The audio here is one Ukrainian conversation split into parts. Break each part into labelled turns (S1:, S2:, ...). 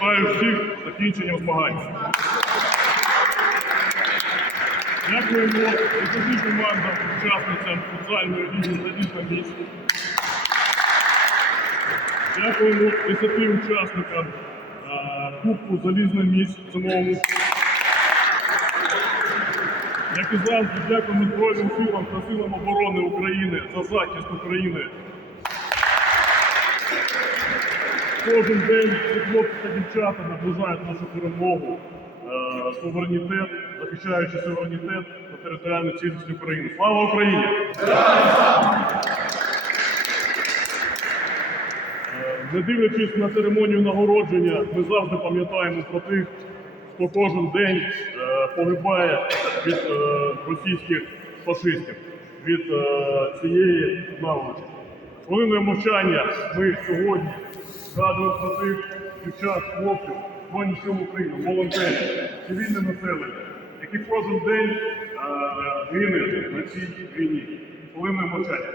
S1: Вітаю всіх закінченням змагань. Дякуємо усім командам, учасницям футзальної ліги «Залізна міць». Дякуємо 10 учасникам Кубку Залізна міць в. Як і завжди, дякуємо Збройним силам та силам оборони України за захист України. Кожен день ці хлопці та дівчата наближають нашу перемогу, е, суверенітет, захищаючи суверенітет та територіальну цілісність України. Слава Україні! Е, Не дивлячись на церемонію нагородження, ми завжди пам'ятаємо про тих, хто кожен день е, погибає від російських фашистів, від цієї наволочі. Хвилиною мовчання ми сьогодні згадуємо про тих дівчат, хлопців, Збройних сил України, волонтерів, цивільне населення, які кожен день е, гине на цій війні. Хвилиною мовчання.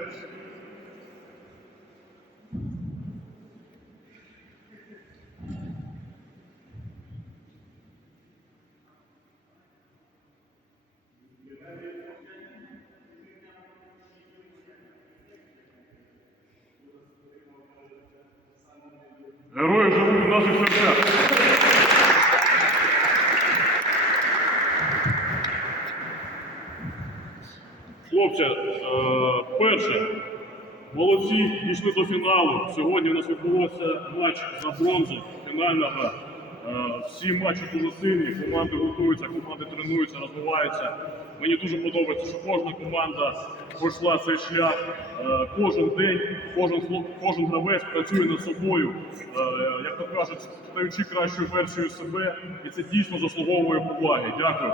S1: Герої живуть в наших серцях. Хлопці, е, перше, молодці дійшли до фіналу. Сьогодні у нас відбувався матч за бронзу фінального. Е, всі матчі дуже сильні, команди готуються, команди тренуються, розвиваються. Мені дуже подобається, що кожна команда пройшла цей шлях. Е, кожен день, кожен, кожен гравець працює над собою, е, як то кажуть, стаючи кращою версією себе, і це дійсно заслуговує поваги. Дякую.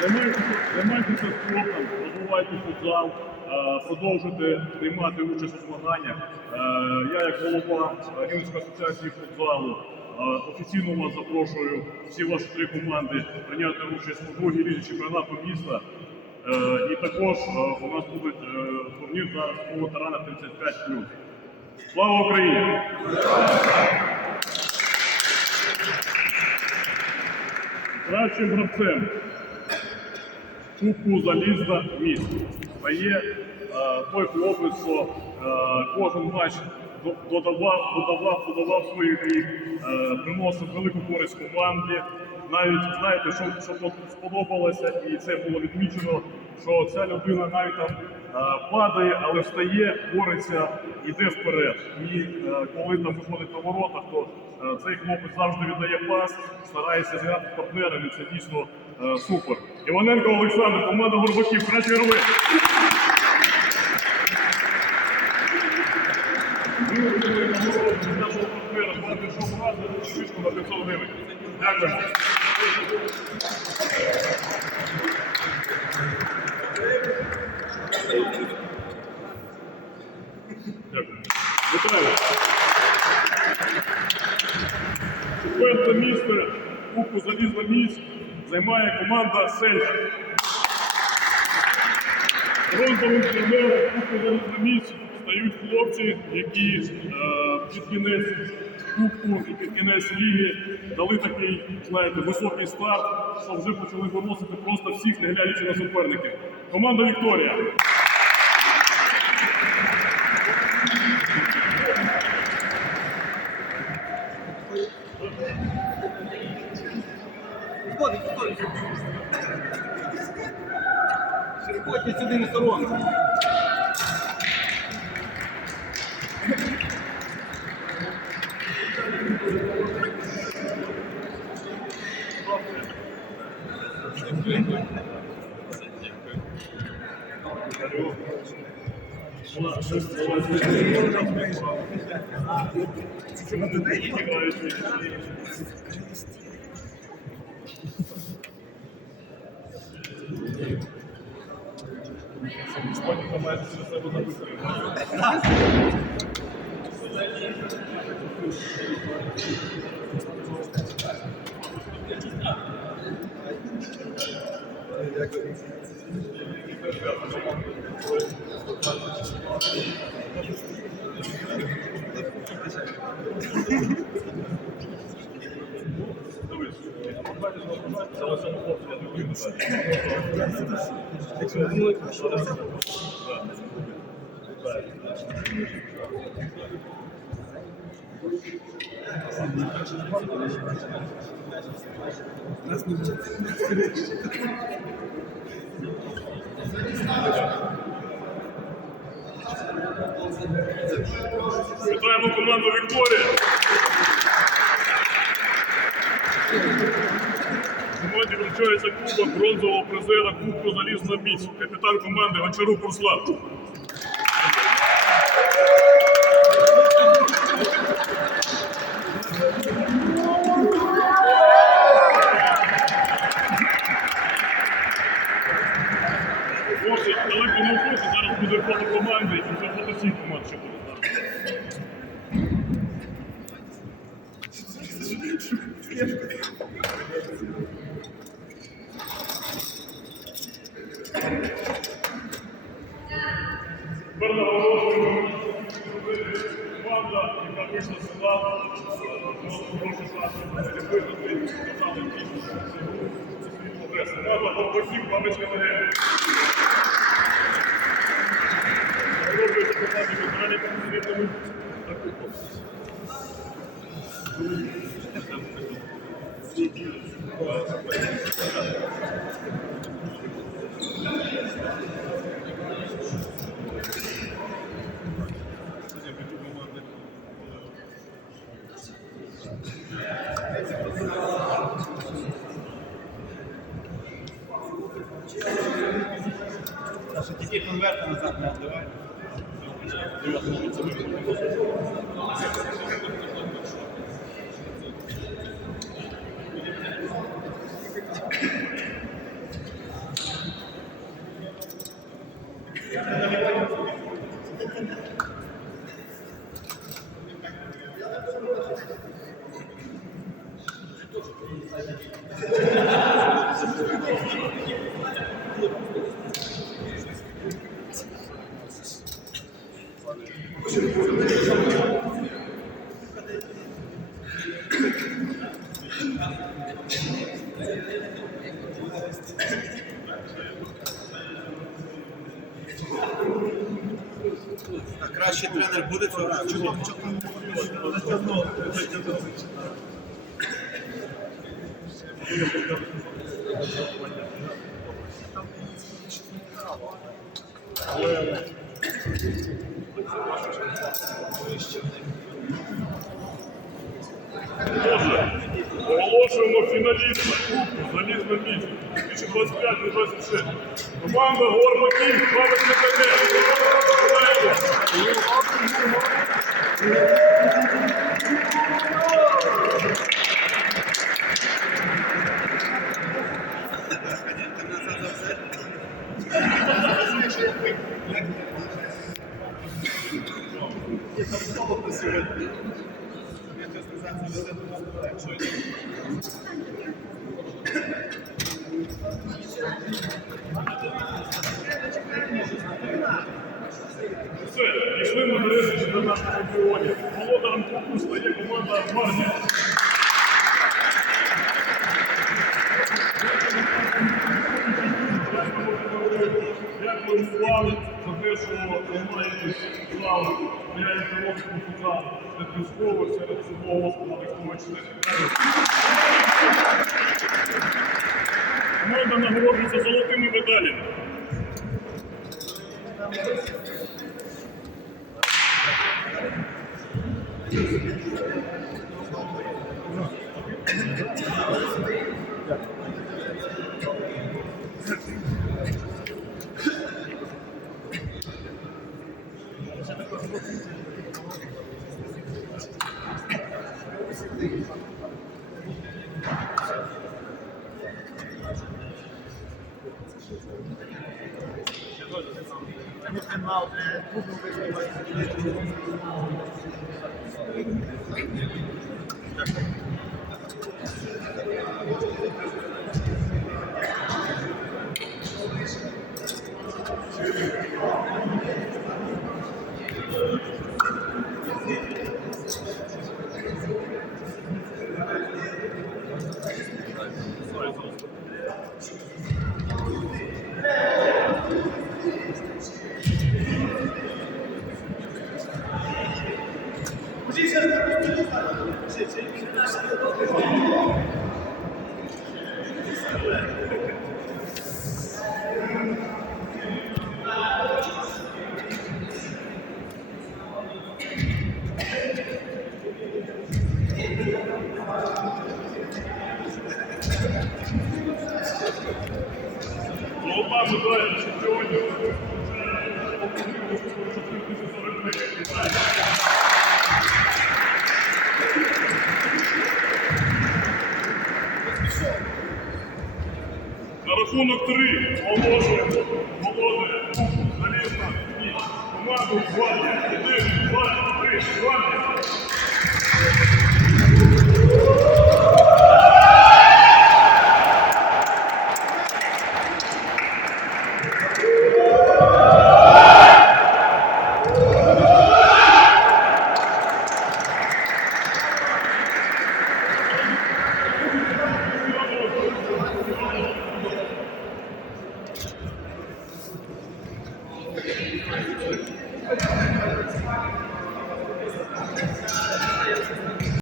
S1: Займайтеся спортом, розвивайте футзал, е, продовжуйте приймати участь у змаганнях. Е, Я, як голова Рівненської асоціації футзалу, е, офіційно вас запрошую всі ваші три команди прийняти участь у другій лізі чемпіонату міста. І також у нас буде турнір зараз по ветеранах 35+. Слава Україні! Кращим гравцем Кубку залізна міст. Стає е, той хлопець, що е, кожен матч додавав, додавав, додавав свої грі, е, приносив велику користь команді. Навіть знаєте, що, що сподобалося, і це було відмічено, що ця людина навіть там падає, але встає, бореться, йде вперед. І коли там виходить на воротах, то цей хлопець завжди віддає пас, старається зіграти партнерами. Це дійсно супер. Іваненко Олександр, команда Горбаків, кращі герої. Ми отримали нагороду від нашого партнера, швидко на 500 гривень. Дякую. Дякую. Займає команда Сельф. Фронтовим тренером Кубку Залізна міць стають хлопці, які е, під кінець Кубку і під кінець ліги дали такий, знаєте, високий старт, що вже почали виносити просто всіх, не глядячи на суперників. Команда Вікторія. Сподіваюся, Дякую себе записати. Вітаємо команду Вікторія. Команді вручається кубок бронзового призера Кубку Залізна міць. Капітан команди Гончарук Руслан. Прошу шансу
S2: конверти назад не віддавай. А кращий тренер буде цього разу? Чого?
S1: Отже, оголошуємо фіналіста Кубку Залізна місце. 2025-2026. Команда Горбаків, Бабицька легенда. Все, пішли на нарешті чемпіонату чемпіонів. Володарем Кубку стає команда Гвардія. Дякую за те, що займаєтесь справою, сприяєте розвитку туди серед військових, серед судового складу. Команда нагороджується золотими медалями. Yeah. Thank you. На рахунок три. Оголошуємо Володя, Залізна. Команду Гвардія. Один, два, три, Гвардія.